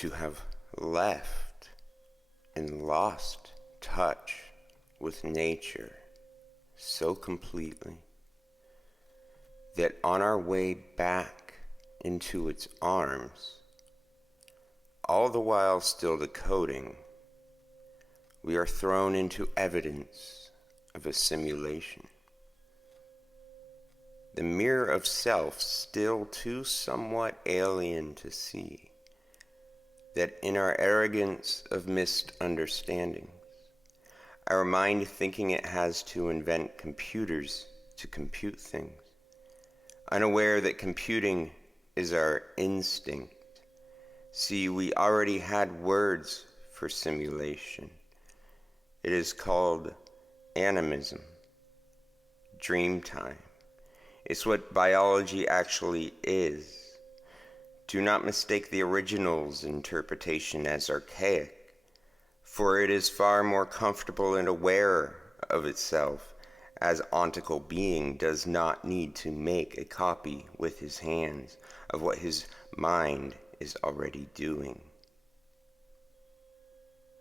to have left and lost touch with nature so completely that on our way back into its arms, all the while still decoding, we are thrown into evidence of a simulation. The mirror of self still too somewhat alien to see, that in our arrogance of misunderstandings, our mind thinking it has to invent computers to compute things, unaware that computing is our instinct. See, we already had words for simulation. It is called animism, dream time. It's what biology actually is. Do not mistake the original's interpretation as archaic, for it is far more comfortable and aware of itself, as ontical being does not need to make a copy with his hands of what his mind is already doing.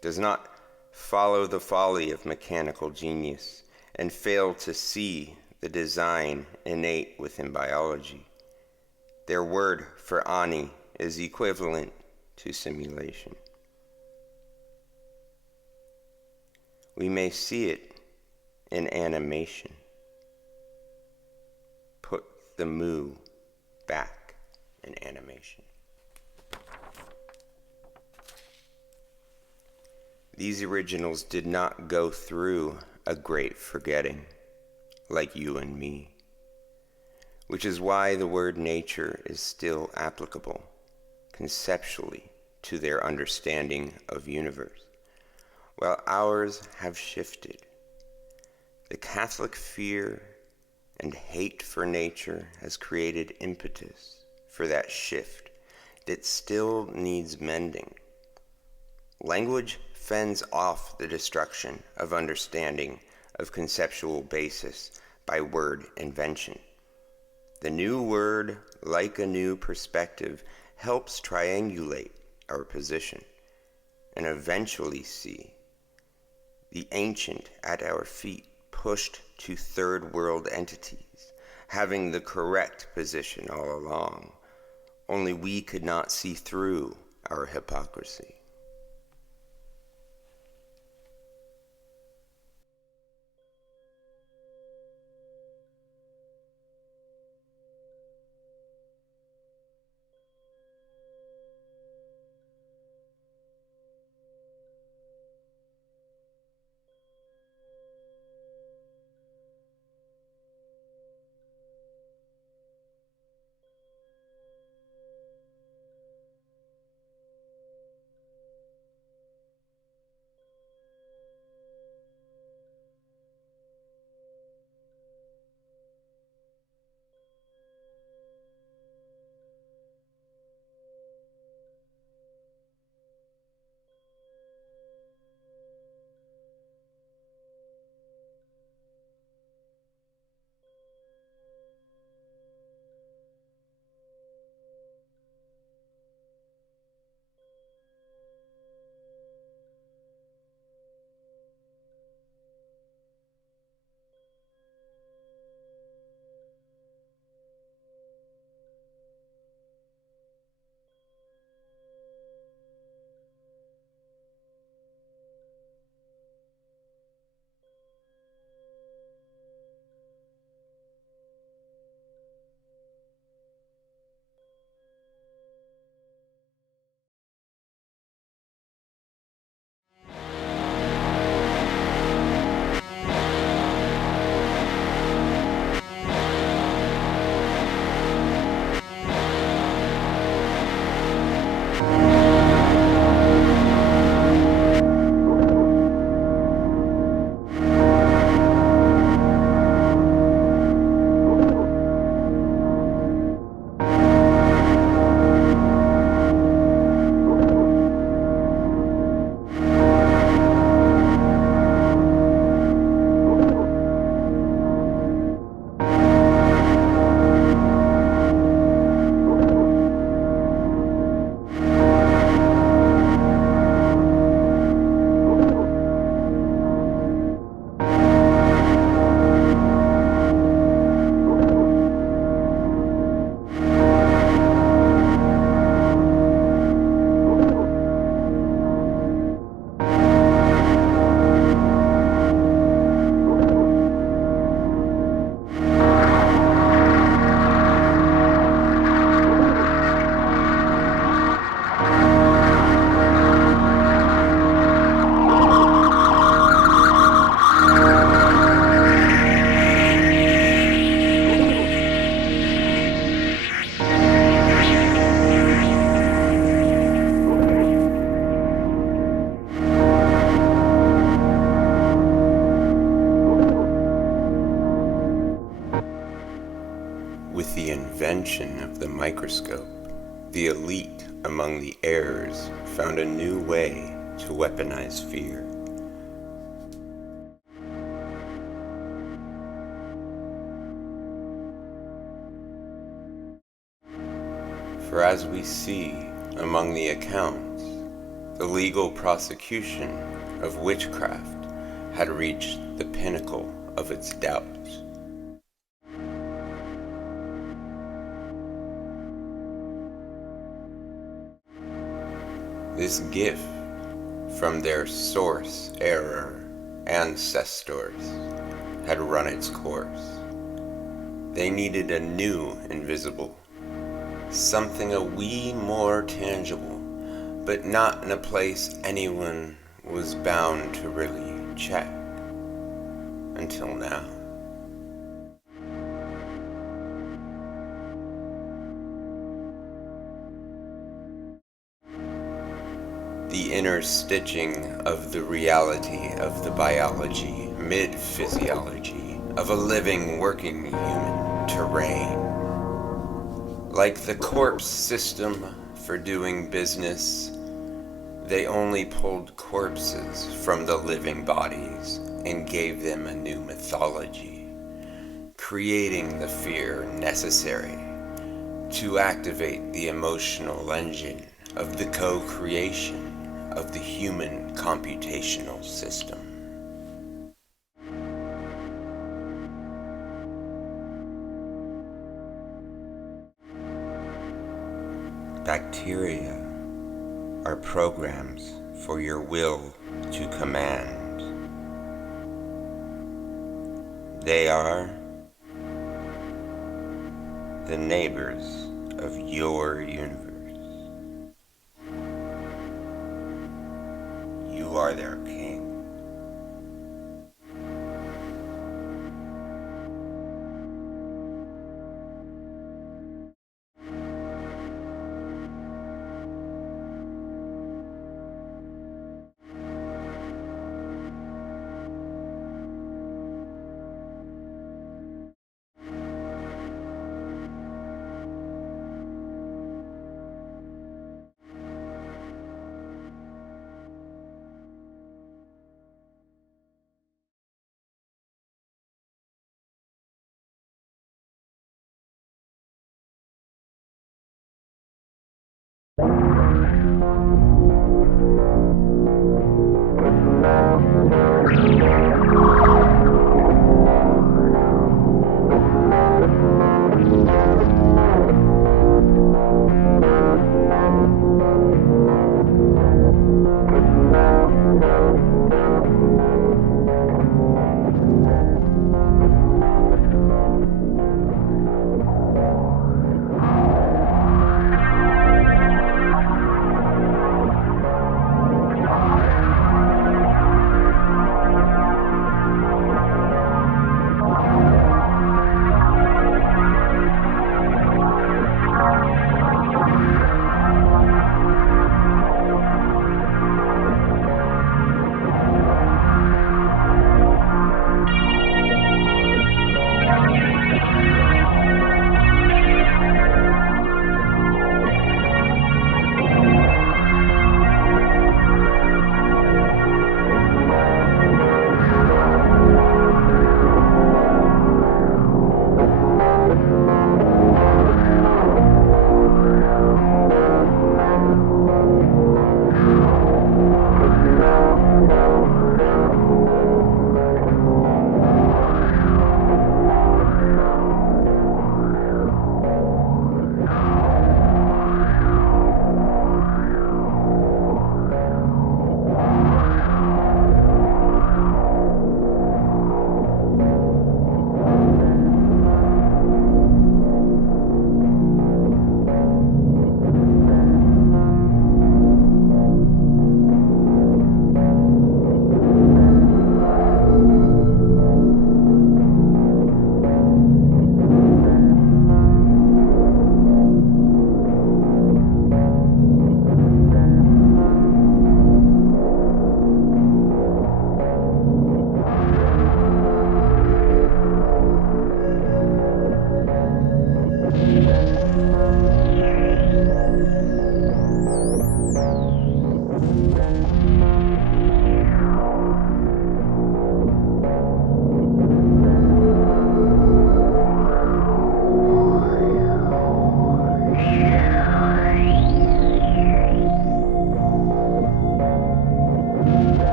Does not follow the folly of mechanical genius and fail to see the design innate within biology. Their word for ani is equivalent to simulation. We may see it in animation. Put the moo back in animation. These originals did not go through a great forgetting like you and me, which is why the word nature is still applicable conceptually to their understanding of universe, while ours have shifted. The Catholic fear and hate for nature has created impetus for that shift that still needs mending. Language fends off the destruction of understanding of conceptual basis by word invention. The new word, like a new perspective, helps triangulate our position and eventually see the ancient at our feet pushed to third world entities, having the correct position all along. Only we could not see through our hypocrisy. With the invention of the microscope, the elite among the heirs found a new way to weaponize fear. For as we see among the accounts, the legal prosecution of witchcraft had reached the pinnacle of its doubts. This gift from their source error ancestors had run its course. They needed a new invisible, something a wee more tangible, but not in a place anyone was bound to really check until now. The inner stitching of the reality of the biology, mid-physiology, of a living, working human terrain. Like the corpse system for doing business, they only pulled corpses from the living bodies and gave them a new mythology, creating the fear necessary to activate the emotional engine of the co-creation of the human computational system. Bacteria are programs for your will to command. They are the neighbors of your universe. You are their king.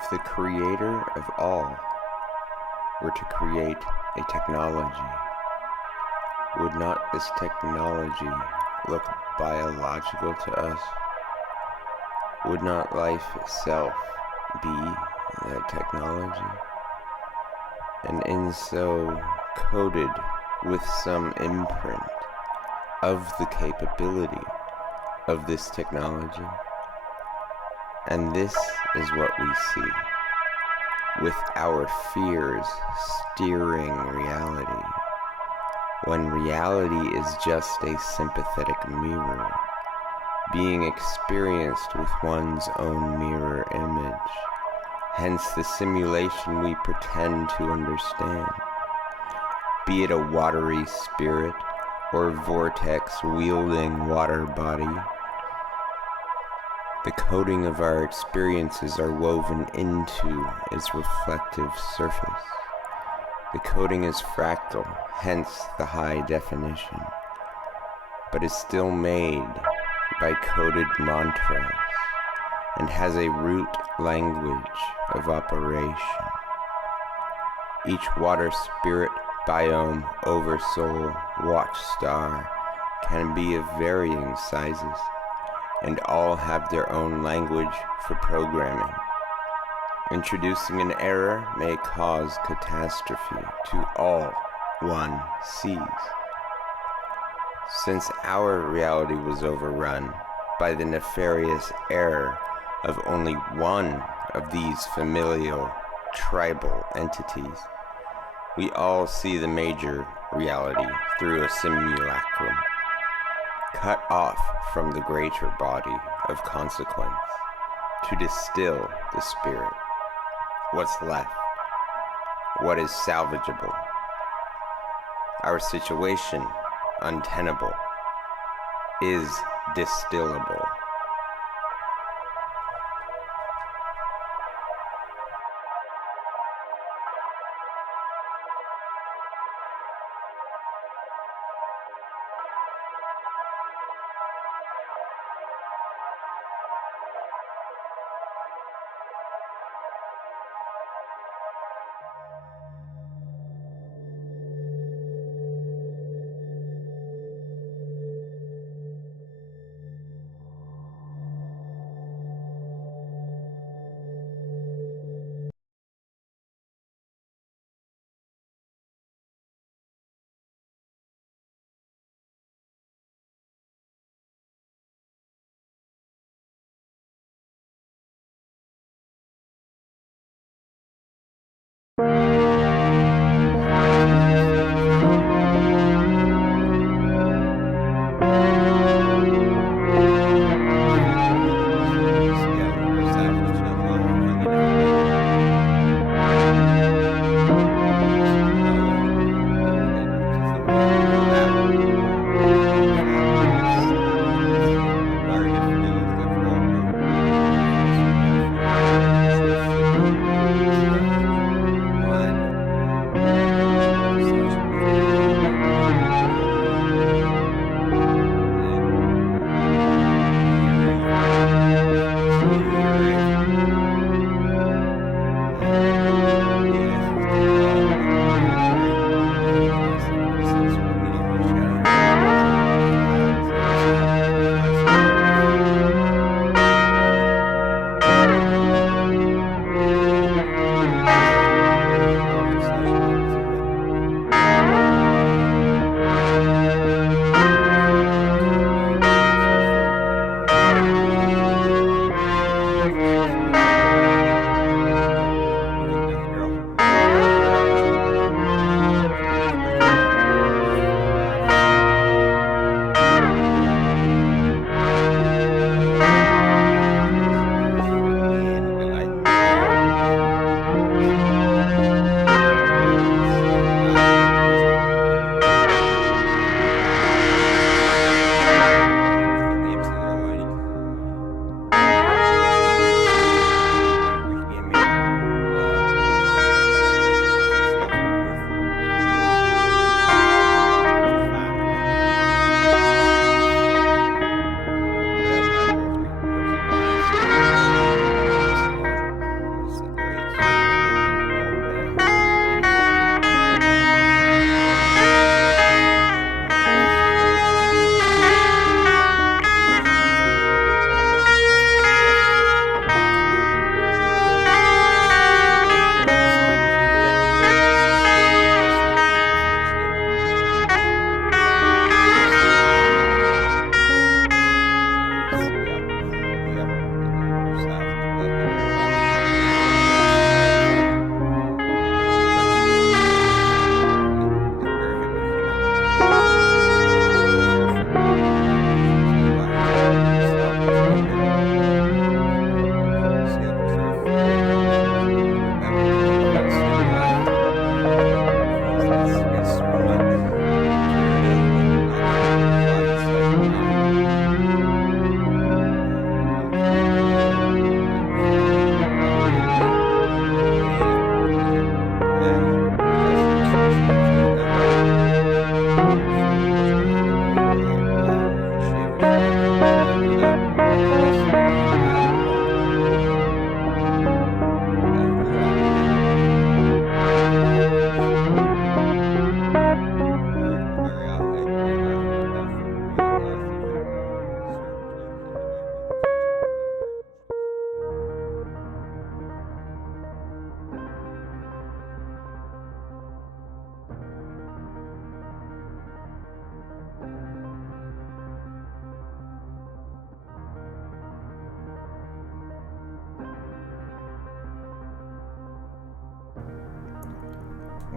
If the creator of all were to create a technology, would not this technology look biological to us? Would not life itself be that technology? And in so coded with some imprint of the capability of this technology? And this is what we see, with our fears steering reality, when reality is just a sympathetic mirror, being experienced with one's own mirror image, hence the simulation we pretend to understand, be it a watery spirit or vortex-wielding water body. The coding of our experiences are woven into its reflective surface. The coding is fractal, hence the high definition, but is still made by coded mantras and has a root language of operation. Each water spirit, biome, oversoul, watchstar can be of varying sizes, and all have their own language for programming. Introducing an error may cause catastrophe to all one sees. Since our reality was overrun by the nefarious error of only one of these familial tribal entities, we all see the major reality through a simulacrum, cut off from the greater body of consequence, to distill the spirit. What's left? What is salvageable? Our situation, untenable, is distillable.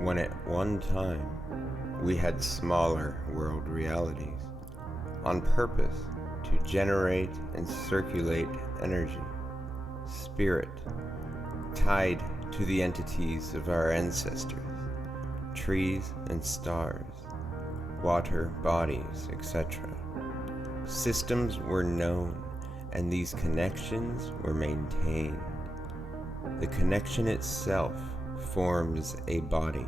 when at one time we had smaller world realities, on purpose to generate and circulate energy, spirit, tied to the entities of our ancestors, trees and stars, water bodies, etc. Systems were known, and these connections were maintained. The connection itself forms a body,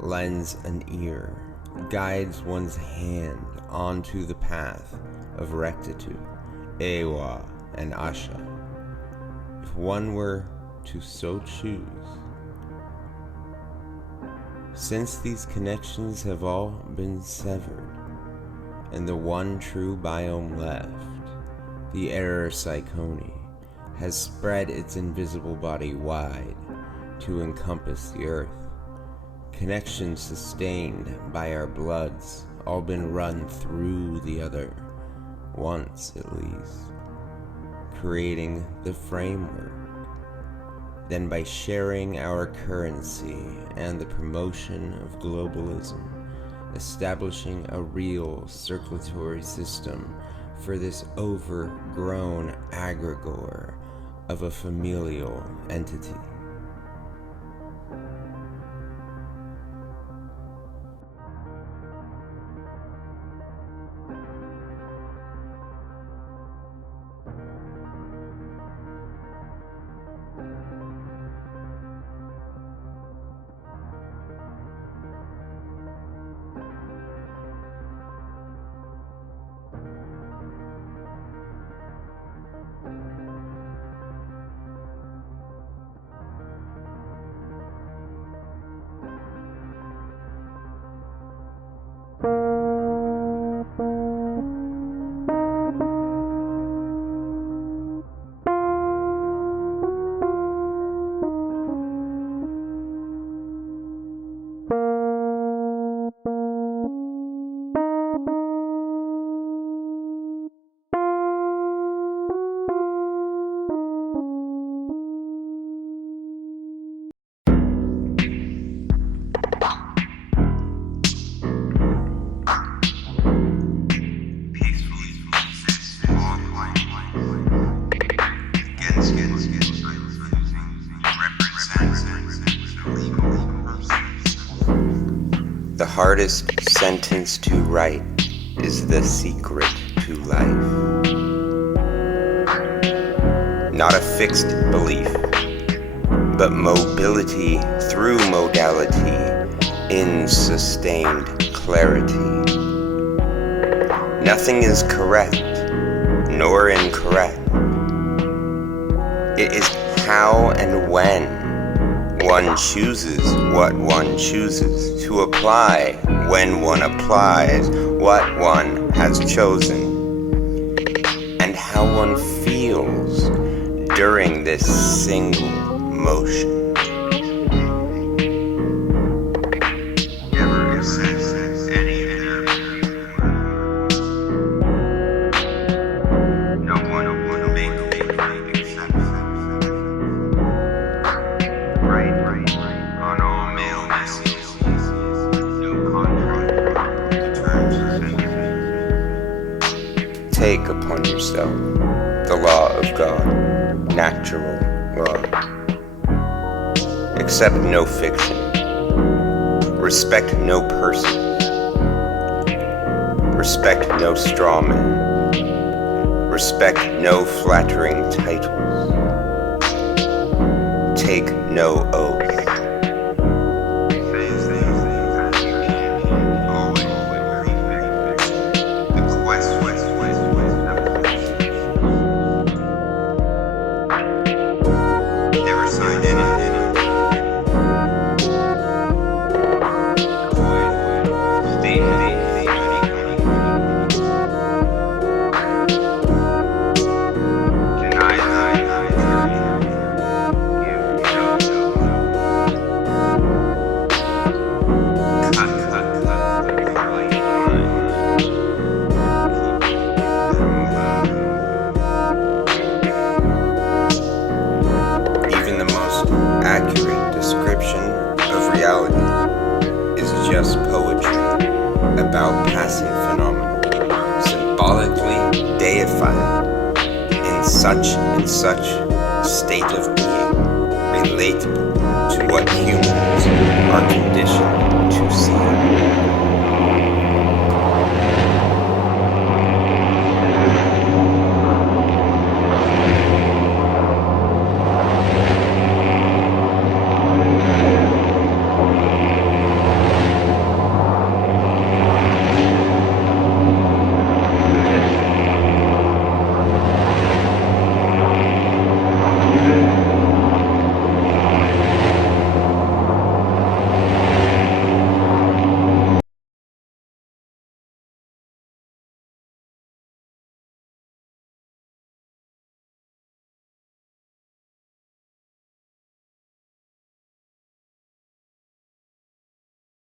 lends an ear, guides one's hand onto the path of rectitude, Ewa and Asha, if one were to so choose. Since these connections have all been severed, and the one true biome left, the Error Psychone, has spread its invisible body wide to encompass the earth. Connections sustained by our bloods all been run through the other, once at least, creating the framework. Then by sharing our currency and the promotion of globalism, establishing a real circulatory system for this overgrown aggregore of a familial entity. The hardest sentence to write is the secret to life. Not a fixed belief, but mobility through modality in sustained clarity. Nothing is correct, nor incorrect. It is how and when one chooses what one chooses to apply when one applies what one has chosen, and how one feels during this single motion. Take upon yourself the law of God, natural law. Accept no fiction. Respect no person. Respect no straw man. Respect no flattering titles. Take no oath. about passing phenomena, symbolically deified in such and such state of being, relatable to what humans are conditioned